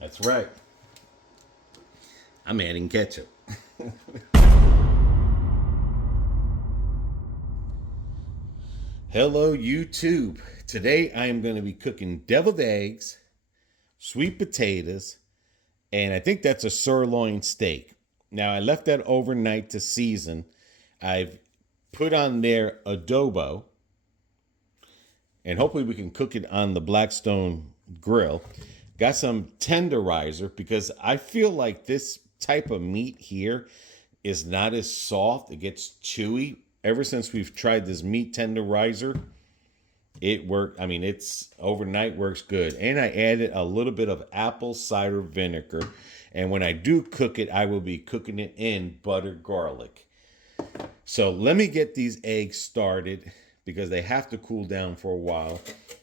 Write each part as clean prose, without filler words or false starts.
That's right. I'm adding ketchup. Hello, YouTube. Today I am going to be cooking deviled eggs, sweet potatoes, and I think that's a sirloin steak. Now, I left that overnight to season. I've put on there adobo, and hopefully we can cook it on the Blackstone Grill. Got some tenderizer because I feel like this type of meat here is not as soft. It gets chewy. Ever since we've tried this meat tenderizer, it worked. I mean, it's overnight works good. And I added a little bit of apple cider vinegar. And when I do cook it, I will be cooking it in buttered garlic. So let me get these eggs started because they have to cool down for a while.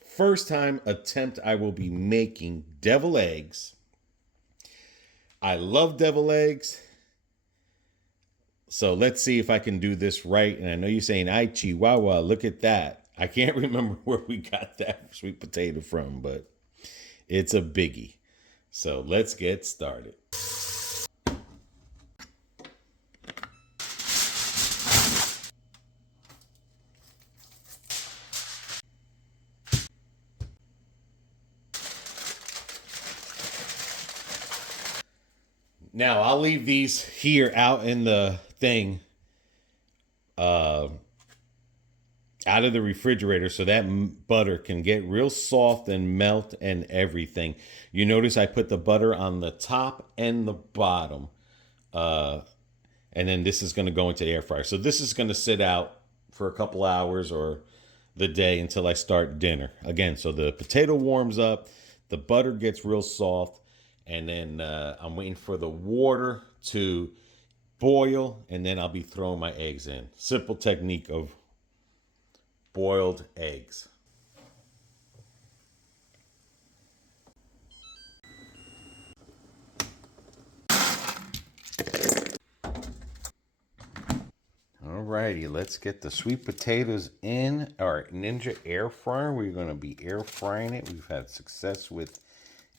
First time attempt I will be making deviled eggs. I love deviled eggs. So let's see if I can do this right. And I know you're saying, "Ay, Chihuahua, look at that." I can't remember where we got that sweet potato from, but it's a biggie. So let's get started. Now I'll leave these here out in the thing, out of the refrigerator so that butter can get real soft and melt and everything. You notice I put the butter on the top and the bottom. And then this is going to go into the air fryer. So this is going to sit out for a couple hours or the day until I start dinner. Again, so the potato warms up, the butter gets real soft, and then I'm waiting for the water to boil, and then I'll be throwing my eggs in. Simple technique of boiled eggs. Alrighty, let's get the sweet potatoes in our Ninja air fryer. We're going to be air frying it. We've had success with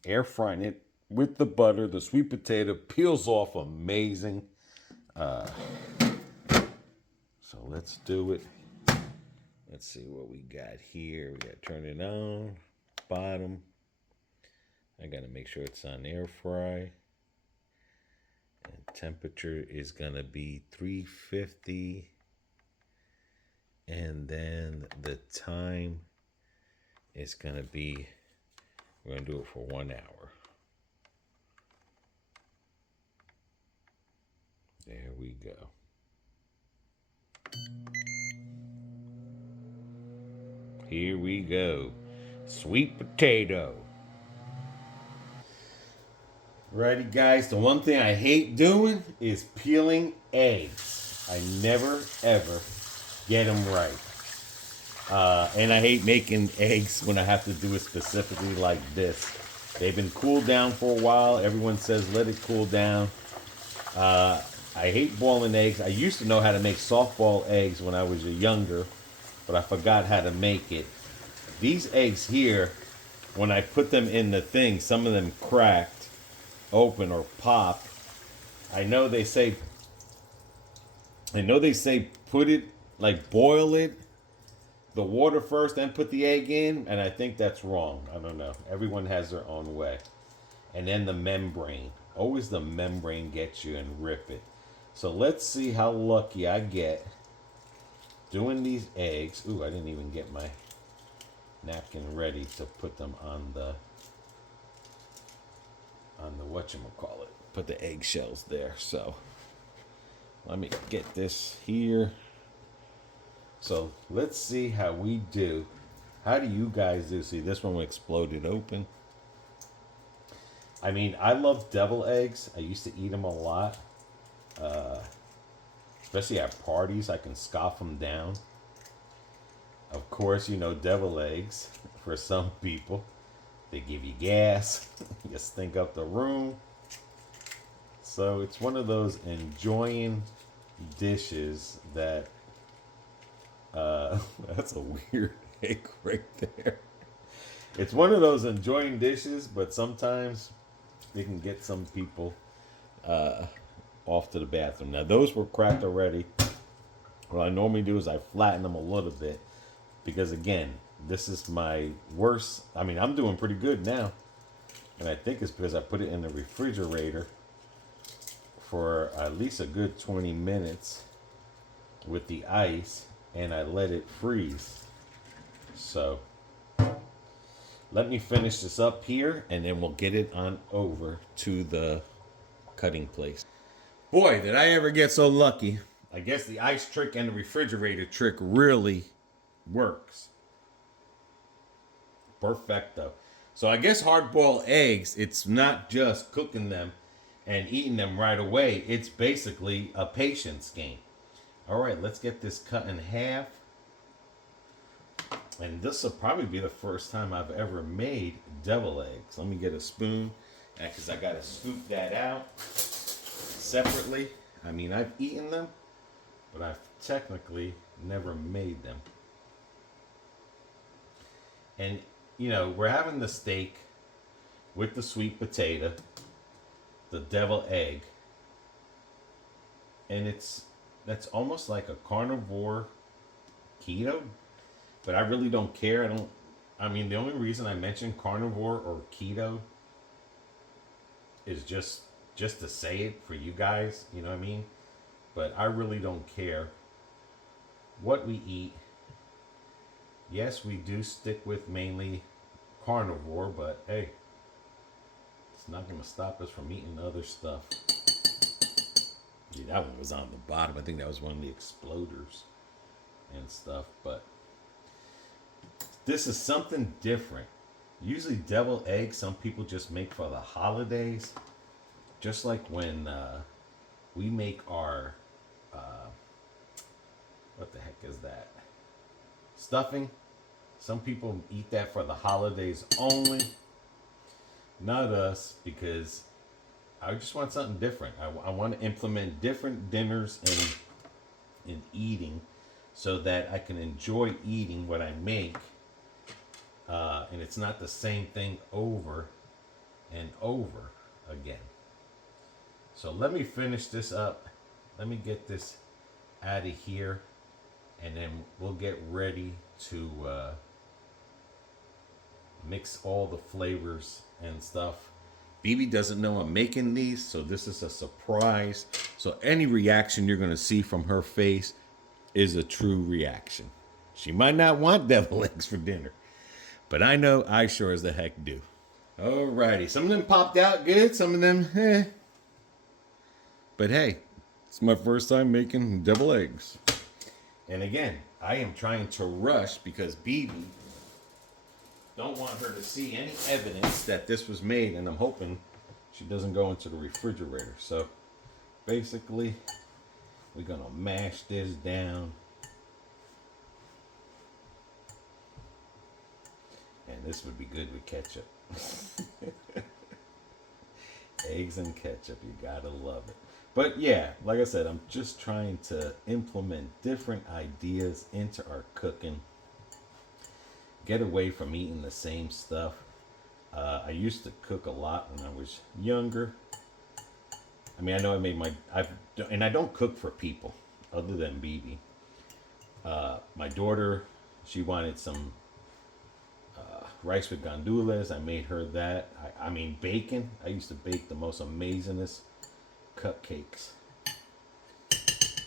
air frying it with the butter. The sweet potato peels off amazing. So let's do it. Let's see what we got here. We got to turn it on, bottom. I got to make sure it's on air fry. And temperature is going to be 350. And then the time is going to be, we're going to do it for 1 hour. There we go. Here we go. Sweet potato. Righty, guys. The one thing I hate doing is peeling eggs. I never, ever get them right. And I hate making eggs when I have to do it specifically like this. They've been cooled down for a while. Everyone says let it cool down. I hate boiling eggs. I used to know how to make soft-boiled eggs when I was younger, but I forgot how to make it. These eggs here, when I put them in the thing, some of them cracked open or popped. I know they say put it, like boil it, the water first, then put the egg in, and I think that's wrong. I don't know. Everyone has their own way. And then the membrane. Always the membrane gets you and rip it. So let's see how lucky I get doing these eggs. Ooh, I didn't even get my napkin ready to put them on the whatchamacallit. Put the eggshells there. So let me get this here. So let's see how we do. How do you guys do? See, this one exploded open. I mean, I love devil eggs. I used to eat them a lot. Especially at parties, I can scoff them down. Of course, you know, devil eggs, for some people, they give you gas. You stink up the room. So it's one of those enjoying dishes that, that's a weird egg right there. It's one of those enjoying dishes, but sometimes they can get some people off to the bathroom. Now those were cracked already. What I normally do is I flatten them a little bit because again, this is my worst. I mean, I'm doing pretty good now. And I think it's because I put it in the refrigerator for at least a good 20 minutes with the ice and I let it freeze. So let me finish this up here and then we'll get it on over to the cutting place. Boy, did I ever get so lucky. I guess the ice trick and the refrigerator trick really works. Perfecto. So I guess hard-boiled eggs, it's not just cooking them and eating them right away. It's basically a patience game. All right, let's get this cut in half. And this will probably be the first time I've ever made devil eggs. Let me get a spoon because I got to scoop that out separately. I mean, I've eaten them, but I've technically never made them. And, you know, we're having the steak with the sweet potato, the devil egg, and that's almost like a carnivore keto, but I really don't care. I mean, the only reason I mention carnivore or keto is just to say it for you guys, you know what I mean? But I really don't care what we eat. Yes, we do stick with mainly carnivore, but hey, it's not going to stop us from eating other stuff. Yeah, that one was on the bottom. I think that was one of the exploders and stuff, but this is something different. Usually devil eggs, some people just make for the holidays. Just like when we make our, what the heck is that? Stuffing. Some people eat that for the holidays only. Not us, because I just want something different. I want to implement different dinners in eating so that I can enjoy eating what I make. And it's not the same thing over and over again. So let me finish this up. Let me get this out of here. And then we'll get ready to mix all the flavors and stuff. BB doesn't know I'm making these, so this is a surprise. So any reaction you're going to see from her face is a true reaction. She might not want devil eggs for dinner, but I know I sure as the heck do. Alrighty, some of them popped out good, some of them, But hey, it's my first time making devil eggs. And again, I am trying to rush because BB don't want her to see any evidence that this was made, and I'm hoping she doesn't go into the refrigerator. So basically, we're gonna mash this down. And this would be good with ketchup. Eggs and ketchup, you gotta love it. But yeah, like I said, I'm just trying to implement different ideas into our cooking. Get away from eating the same stuff. I used to cook a lot when I was younger. I mean, I know I made and I don't cook for people other than BB. My daughter, she wanted some rice with gandules. I made her that. I mean, bacon. I used to bake the most amazingest cupcakes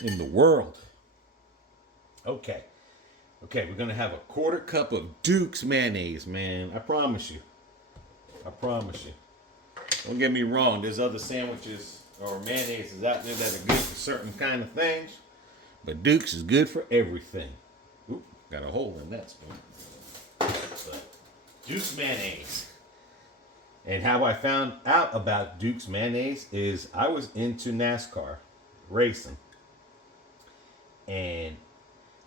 in the world. Okay, we're gonna have a 1/4 cup of Duke's mayonnaise, man. I promise you. Don't get me wrong, there's other sandwiches or mayonnaises out there that are good for certain kind of things, but Duke's is good for everything. Oop, got a hole in that spoon. But Duke's mayonnaise. And how I found out about Duke's mayonnaise is I was into NASCAR racing. And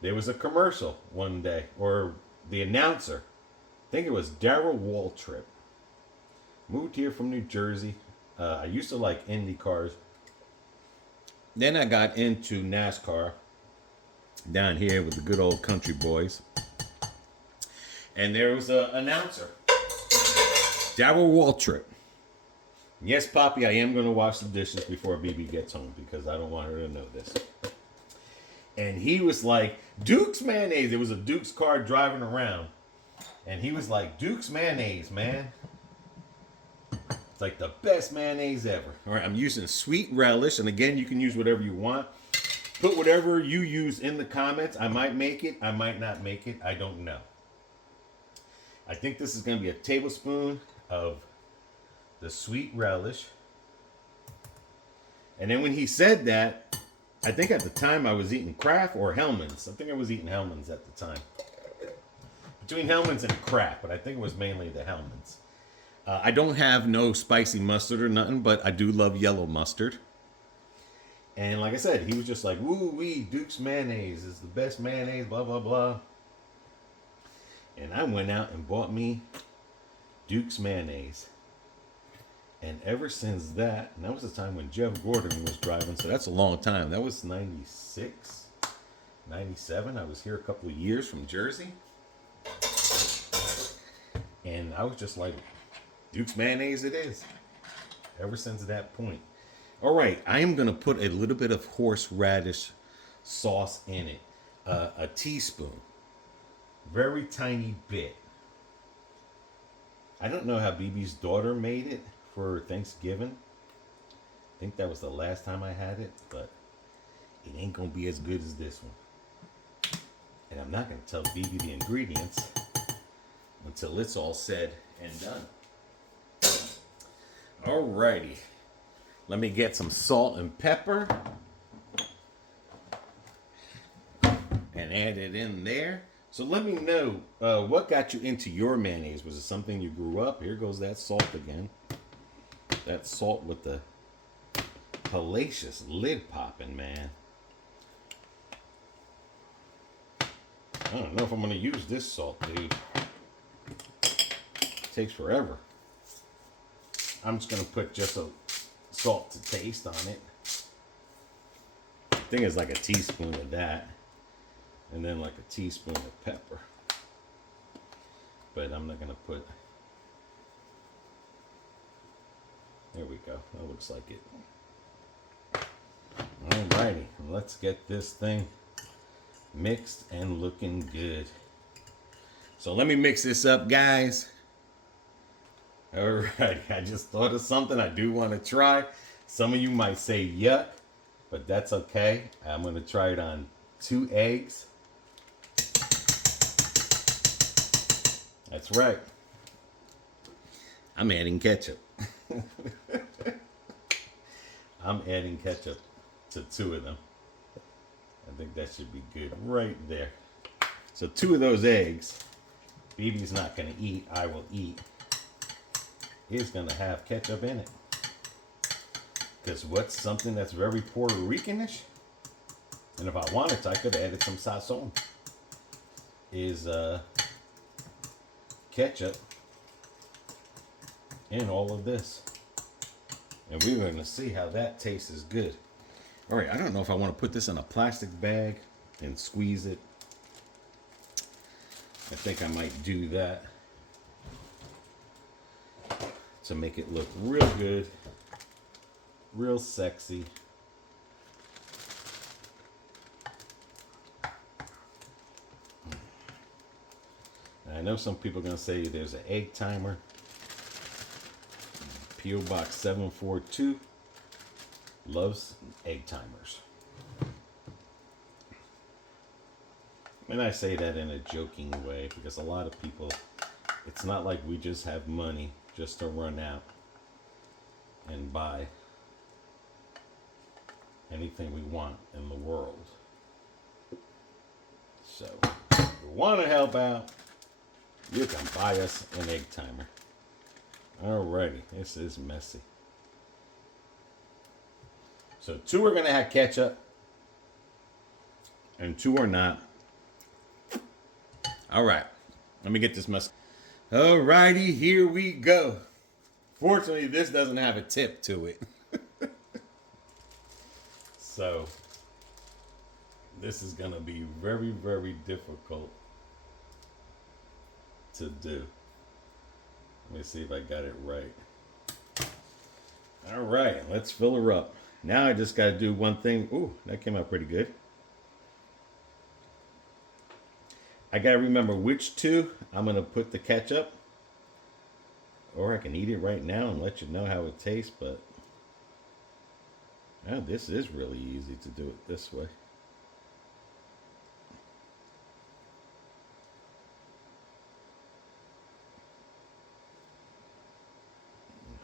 there was a commercial one day, or the announcer, I think it was Darrell Waltrip, moved here from New Jersey. I used to like Indy cars. Then I got into NASCAR down here with the good old country boys. And there was an announcer, Darrell Waltrip, Yes, Poppy, I am going to wash the dishes before BB gets home because I don't want her to know this. And he was like, Duke's mayonnaise. It was a Duke's car driving around. And he was like, Duke's mayonnaise, man. It's like the best mayonnaise ever. All right, I'm using sweet relish. And again, you can use whatever you want. Put whatever you use in the comments. I might make it. I might not make it. I don't know. I think this is going to be a tablespoon of the sweet relish. And then when he said that, I think at the time I was eating Kraft or Hellman's. I think I was eating Hellman's at the time. Between Hellman's and Kraft, but I think it was mainly the Hellman's. I don't have no spicy mustard or nothing, but I do love yellow mustard. And like I said, he was just like, woo-wee, Duke's mayonnaise is the best mayonnaise, blah, blah, blah. And I went out and bought me Duke's mayonnaise. And ever since that, and that was the time when Jeff Gordon was driving, so that's a long time. That was 96, 97. I was here a couple of years from Jersey. And I was just like, Duke's mayonnaise it is. Ever since that point. All right, I am going to put a little bit of horseradish sauce in it. A teaspoon. Very tiny bit. I don't know how BB's daughter made it for Thanksgiving. I think that was the last time I had it, but it ain't going to be as good as this one. And I'm not going to tell BB the ingredients until it's all said and done. Alrighty. Let me get some salt and pepper and add it in there. So let me know what got you into your mayonnaise. Was it something you grew up? Here goes that salt again. That salt with the hellacious lid popping, man. I don't know if I'm going to use this salt, dude. It takes forever. I'm just going to put just a salt to taste on it. I think it's like a teaspoon of that. And then like a teaspoon of pepper. But I'm not going to put... There we go. That looks like it. Alrighty. Let's get this thing mixed and looking good. So let me mix this up, guys. Alrighty. I just thought of something I do want to try. Some of you might say yuck, but that's okay. I'm going to try it on 2 eggs. That's right. I'm adding ketchup. I'm adding ketchup to 2 of them. I think that should be good right there. So 2 of those eggs, BB's not going to eat, I will eat, is going to have ketchup in it. Because what's something that's very Puerto Rican-ish? And if I wanted to, I could have added some sazon. Is ketchup in all of this. And we're going to see how that tastes is good. All right, I don't know if I want to put this in a plastic bag and squeeze it. I think I might do that to make it look real good, real sexy. I know some people are going to say there's an egg timer. P.O. Box 742 loves egg timers. And I say that in a joking way because a lot of people, it's not like we just have money just to run out and buy anything we want in the world. So, if you want to help out, you can buy us an egg timer. Alrighty, this is messy. So 2 are going to have ketchup and 2 are not. Alright, let me get this mess. Alrighty, here we go. Fortunately, this doesn't have a tip to it. So, this is going to be very, very difficult to do. Let me see if I got it right. All right, let's fill her up. Now I just got to do one thing. Ooh, that came out pretty good. I got to remember which two I'm going to put the ketchup. Or I can eat it right now and let you know how it tastes, but oh, this is really easy to do it this way.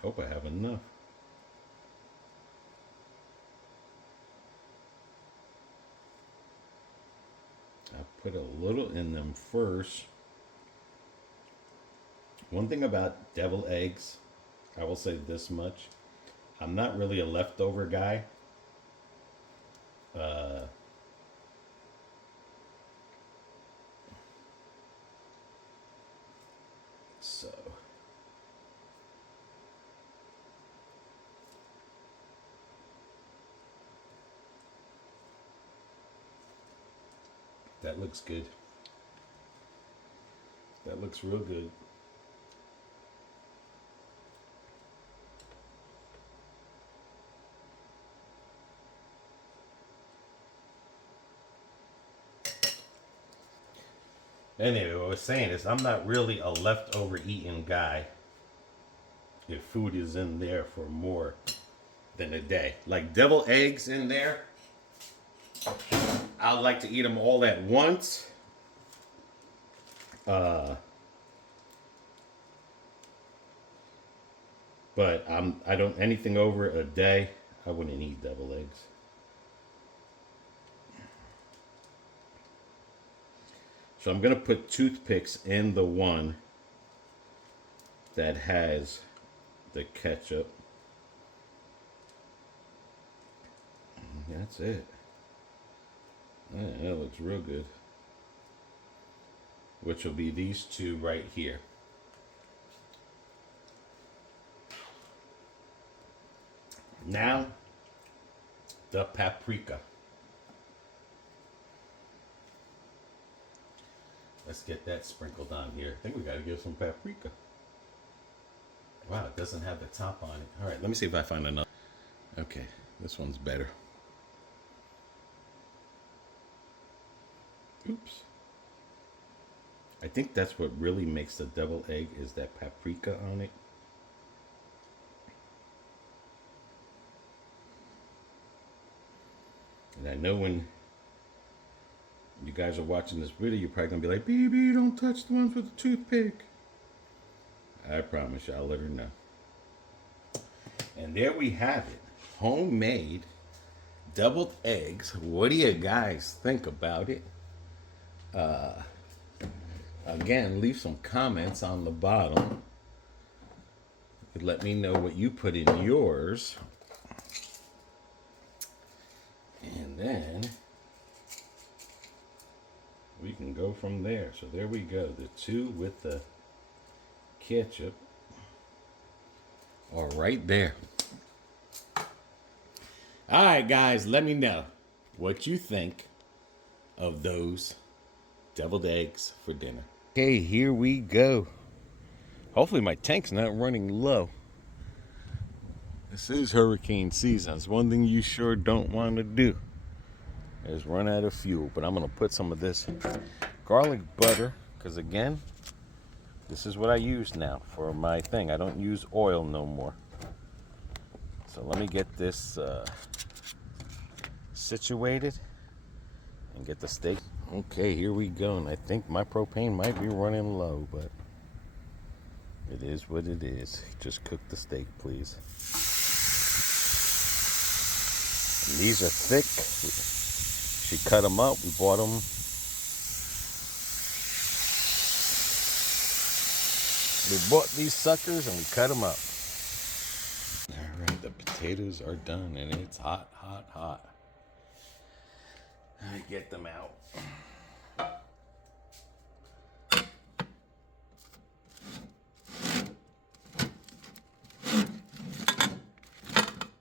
Hope I have enough. I put a little in them first. One thing about deviled eggs, I will say this much. I'm not really a leftover guy. Uh, so that looks good. That looks real good. Anyway, what I was saying is I'm not really a leftover eating guy if food is in there for more than a day. Like deviled eggs in there, I like to eat them all at once. But I don't anything over a day, I wouldn't eat deviled eggs. So I'm gonna put toothpicks in the one that has the ketchup. And that's it. That looks real good. Which will be these two right here. Now, the paprika. Let's get that sprinkled on here. I think we got to give some paprika. Wow, it doesn't have the top on it. All right, let me see if I find another. Okay, this one's better. Oops. I think that's what really makes the deviled egg is that paprika on it. And I know when you guys are watching this video, you're probably going to be like, BB, don't touch the ones with the toothpick. I promise you, I'll let her know. And there we have it. Homemade deviled eggs. What do you guys think about it? Again, leave some comments on the bottom. You could let me know what you put in yours. And then we can go from there. So there we go. The two with the ketchup are right there. All right, guys, let me know what you think of those deviled eggs for dinner. Okay, here we go. Hopefully my tank's not running low. This is hurricane season. It's one thing you sure don't want to do is run out of fuel. But I'm going to put some of this garlic butter because, again, this is what I use now for my thing. I don't use oil no more. So let me get this situated and get the steak. Okay, here we go. And I think my propane might be running low, but it is what it is. Just cook the steak, please. And these are thick. She cut them up. We bought them. We bought these suckers and we cut them up. All right, the potatoes are done and it's hot, hot, hot. I get them out.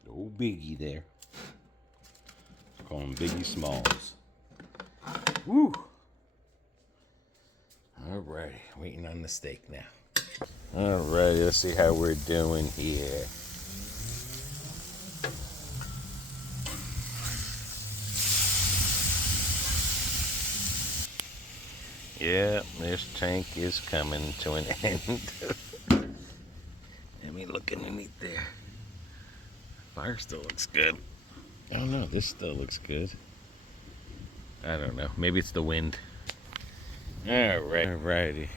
No biggie there. Call them Biggie Smalls. Woo! All right, waiting on the steak now. All right, let's see how we're doing here. Yeah, this tank is coming to an end. Let me look underneath there. Fire still looks good. I don't know. This still looks good. I don't know. Maybe it's the wind. All right. Alrighty.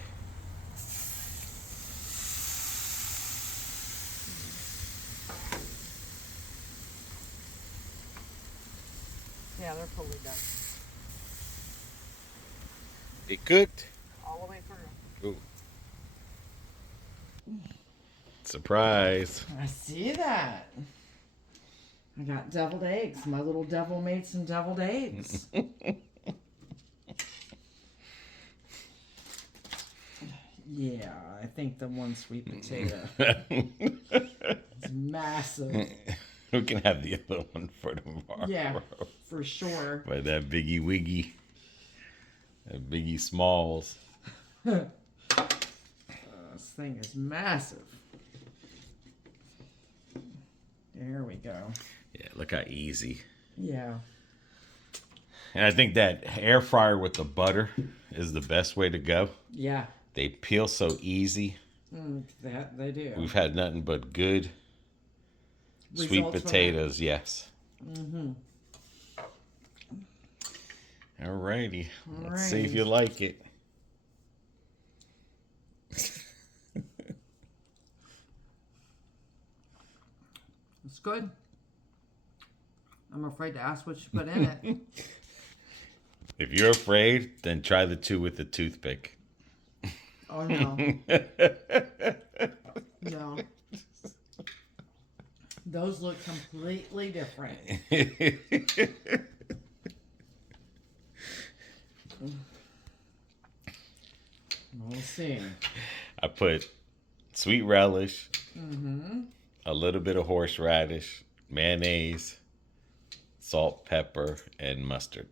Yeah, they're fully done. It cooked. All the way through. Ooh. Surprise. I see that. I got deviled eggs. My little devil made some deviled eggs. Yeah, I think the one sweet potato is massive. We can have the other one for tomorrow. Yeah, for sure. By that Biggie Wiggy. That Biggie Smalls. This thing is massive. There we go. Yeah, look how easy. Yeah. And I think that air fryer with the butter is the best way to go. Yeah. They peel so easy. That they do. We've had nothing but good sweet potatoes, yes. Mm-hmm. Alrighty. Let's see if you like it. It's good. I'm afraid to ask what you put in it. If you're afraid, then try the two with the toothpick. Oh, no. No. Those look completely different. We'll see. I put sweet relish, a little bit of horseradish, mayonnaise, salt, pepper, and mustard.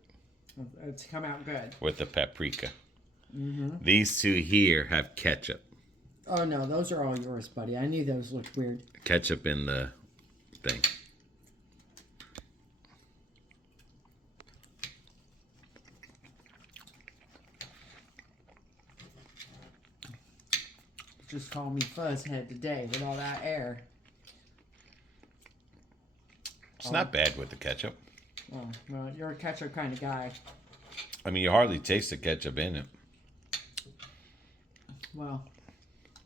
It's come out good. With the paprika. These two here have ketchup. Oh, no. Those are all yours, buddy. I knew those looked weird. Ketchup in the thing. Just call me Fuzzhead today with all that air. It's not bad with the ketchup. Oh, well, you're a ketchup kind of guy. I mean, you hardly taste the ketchup in it. Well,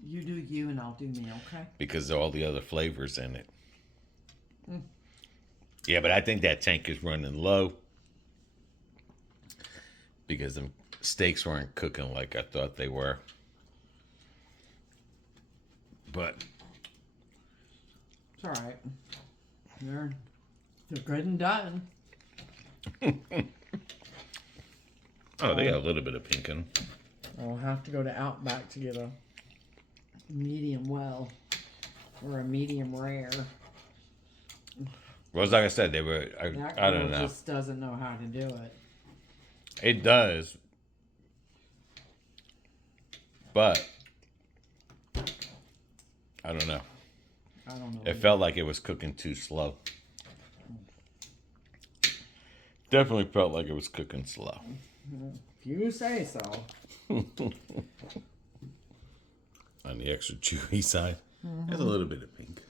you do you and I'll do me, okay? Because of all the other flavors in it. Yeah, but I think that tank is running low. Because the steaks weren't cooking like I thought they were. But it's all right. They're good and done. Oh, they got a little bit of pink in them. I'll have to go to Outback to get a medium well or a medium rare. Well, like I said, they were. I don't know. Just doesn't know how to do it. It does, but I don't know. I don't know. It felt like it was cooking too slow. Definitely felt like it was cooking slow. If you say so. On the extra chewy side, there's a little bit of pink.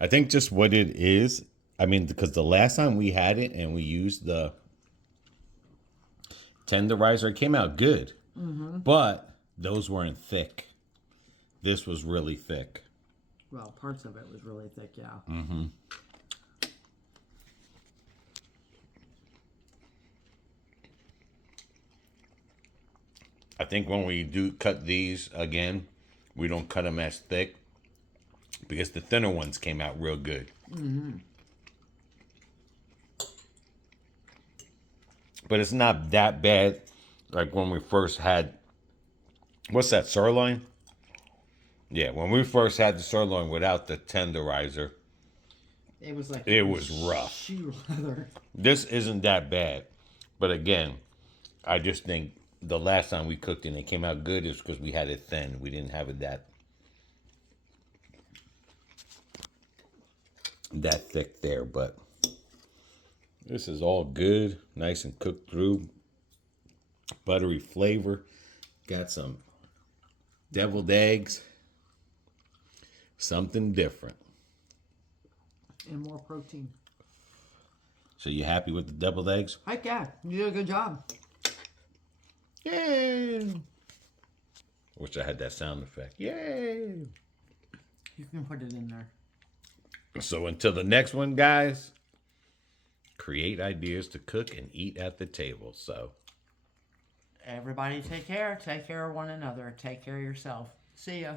I think just what it is. I mean, because the last time we had it and we used the tenderizer, it came out good, but those weren't thick. This was really thick. Well, parts of it was really thick, yeah. I think when we do cut these again, we don't cut them as thick because the thinner ones came out real good. But it's not that bad like when we first had, what's that, sirloin? Yeah, when we first had the sirloin without the tenderizer, it was like it was rough. Shoe leather. This isn't that bad. But again, I just think the last time we cooked it and it came out good is because we had it thin. We didn't have it that thick there, but this is all good, nice and cooked through, buttery flavor. Got some deviled eggs. Something different. And more protein. So you happy with the deviled eggs? Heck yeah, you did a good job. Yay! Wish I had that sound effect. Yay! You can put it in there. So until the next one, guys, create ideas to cook and eat at the table. So Everybody take care. Take care of one another. Take care of yourself. See ya.